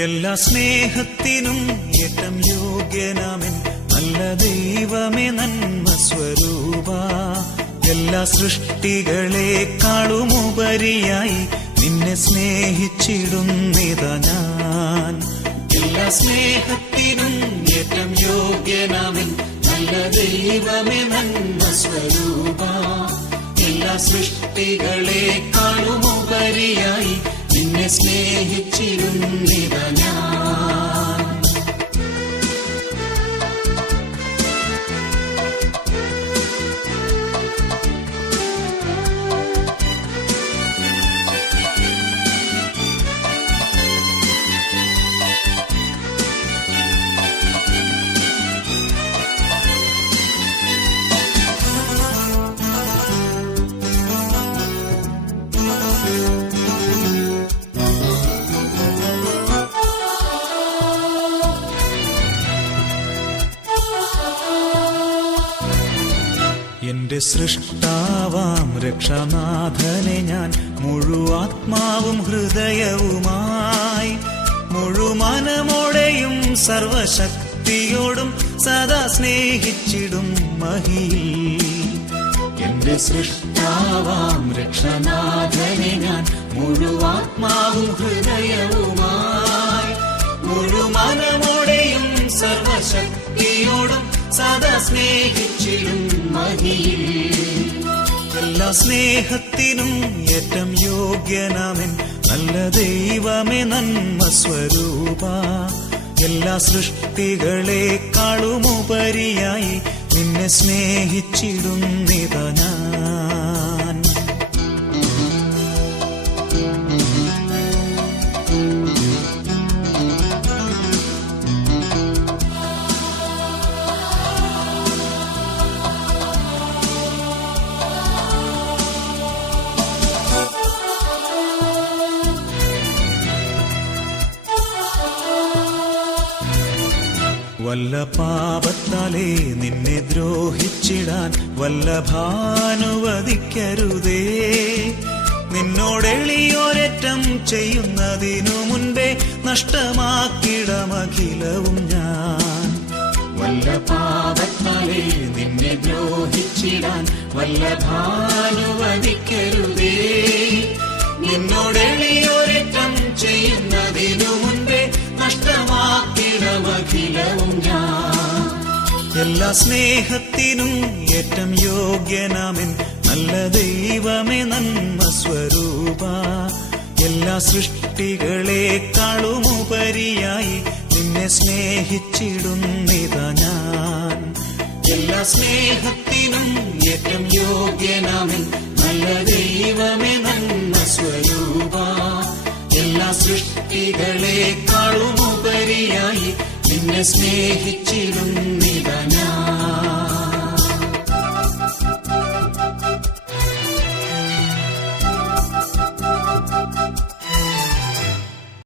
എല്ലാ സ്നേഹത്തിനും ഏറ്റം യോഗ്യനാമൻ നല്ല ദൈവമേ നന്മ സ്വരൂപ. എല്ലാ സൃഷ്ടികളെക്കാളുമുപരിയായി നിന്നെ സ്നേഹിച്ചിടുന്നിതാ ഞാൻ. എല്ലാ സ്നേഹത്തിനും ഏറ്റം യോഗ്യനാമൻ നല്ല ദൈവമേ നന്മ സ്വരൂപ. എല്ലാ സൃഷ്ടികളെക്കാളുമുപരിയായി നിന്നെ സ്നേഹിച്ചിരുന്നിതാ ഞാൻ. എന്റെ സൃഷ്ടാവാം രക്ഷാനാഥനെ ഞാൻ മുഴുവാത്മാവും ഹൃദയവുമായി മുഴുമനമോടെയും സർവശക്തിയോടും സദാ സ്നേഹിച്ചിടും മഹിയിൽ. എന്റെ സൃഷ്ടാവാം രക്ഷാനാഥനെ ഞാൻ മുഴുവാത്മാവും ഹൃദയവുമായി മുഴുമനമോടെയും സർവശക്തിയോടും സദാ സ്നേഹിച്ചിടും മഹിയിൽ. എല്ലാ സ്നേഹത്തിനും ഏറ്റം യോഗ്യനാമൻ നല്ല ദൈവമേ നന്മ സ്വരൂപ. എല്ലാ സൃഷ്ടികളെക്കാളുമുപരിയായി നിന്നെ സ്നേഹിച്ചിടുന്നിതാ ഞാൻ. വല്ല പാപത്താലേ നിന്നെ ദ്രോഹിച്ചിടാൻ വല്ലഭാനുവദിക്കരുതേ. നിന്നോടെളിയോരറ്റം ചെയ്യുന്നതിനു മുൻപേ നഷ്ടമാക്കിടമഖിലവും ഞാൻ. വല്ല പാപത്താലേ നിന്നെ ദ്രോഹിച്ചിടാൻ വല്ലഭാനുവദിക്കരുതേ. നിന്നോടെളിയോരറ്റം ചെയ്യുന്നതിനു മുൻപേ നഷ്ടമാക്കിടമഖിലവും ഞാൻ. എല്ലാ സ്നേഹത്തിനും ഏറ്റം യോഗ്യനാമൻ നല്ല ദൈവമേ നന്മ സ്വരൂപ. എല്ലാ സൃഷ്ടികളെക്കാളുമുപരിയായി നിന്നെ സ്നേഹിച്ചിടുന്നിതാ ഞാൻ. എല്ലാ സ്നേഹത്തിനും ഏറ്റം യോഗ്യനാമൻ നല്ല ദൈവമേ നന്മ സ്വരൂപ. എല്ലാ സൃഷ്ടികളെക്കാളുമുപരിയായി നിന്നെ സ്നേഹിച്ചിടുന്നിതാ ഞാൻ.